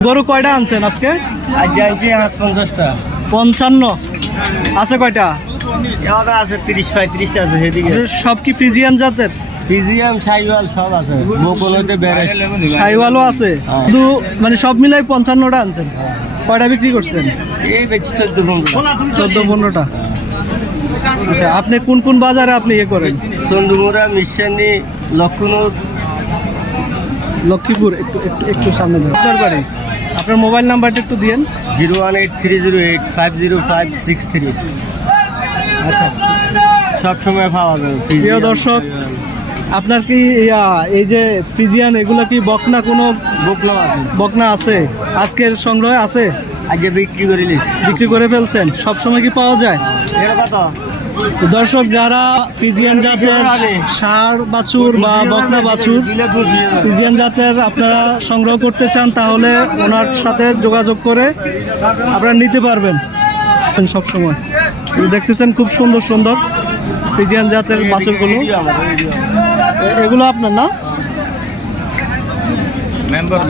গরু কয়টা আনছেন আজকে? আজ জানছি 50টা। 55 আছে কয়টা? এওটা আছে 30-35টা আছে সেদিকে। সব কি ফ্রিজিয়ান জাতের? ফিজিয়াম সাইওয়াল সব আছে, বকলতে বেড়ে শাইওয়ালও আছে, শুধু মানে সব মিলাই 55টা আনছেন। কয়টা বিক্রি করছেন? এই বেচি 14-15টা। আচ্ছা, আপনি কোন কোন বাজারে আপনি ইয়ে করেন? চন্ডুমুড়া, মিশানি, লক্ষণুর। লক্ষ্মীপুর। একটু একটু একটু সামনে যান। আপনার বাড়ি, আপনার মোবাইল নাম্বারটা একটু দিয়েন। 01830856563। আচ্ছা, সব সময় পাওয়া যাবে। প্রিয় দর্শক, আপনার কি এই যে ফ্রিজিয়ান এগুলো কি বকনা কোনো বকলা আছে, বকনা আছে? আজকের সংগ্রহে আছে? আগে বিক্রি করিলিস। বিক্রি করে ফেলছেন? সব সময় কি পাওয়া যায়? এর কত? তো দর্শক, যারা ফ্রিজিয়ান জাতের ষাঁড় বাছুর বা বকনা বাছুর ফ্রিজিয়ান জাতের আপনারা সংগ্রহ করতে চান, তাহলে ওনার সাথে যোগাযোগ করে আপনারা নিতে পারবেন। সব সময় দেখতেছেন খুব সুন্দর সুন্দর ফ্রিজিয়ান জাতের বাছুরগুলো। এগুলো আপনার না? মেম্বার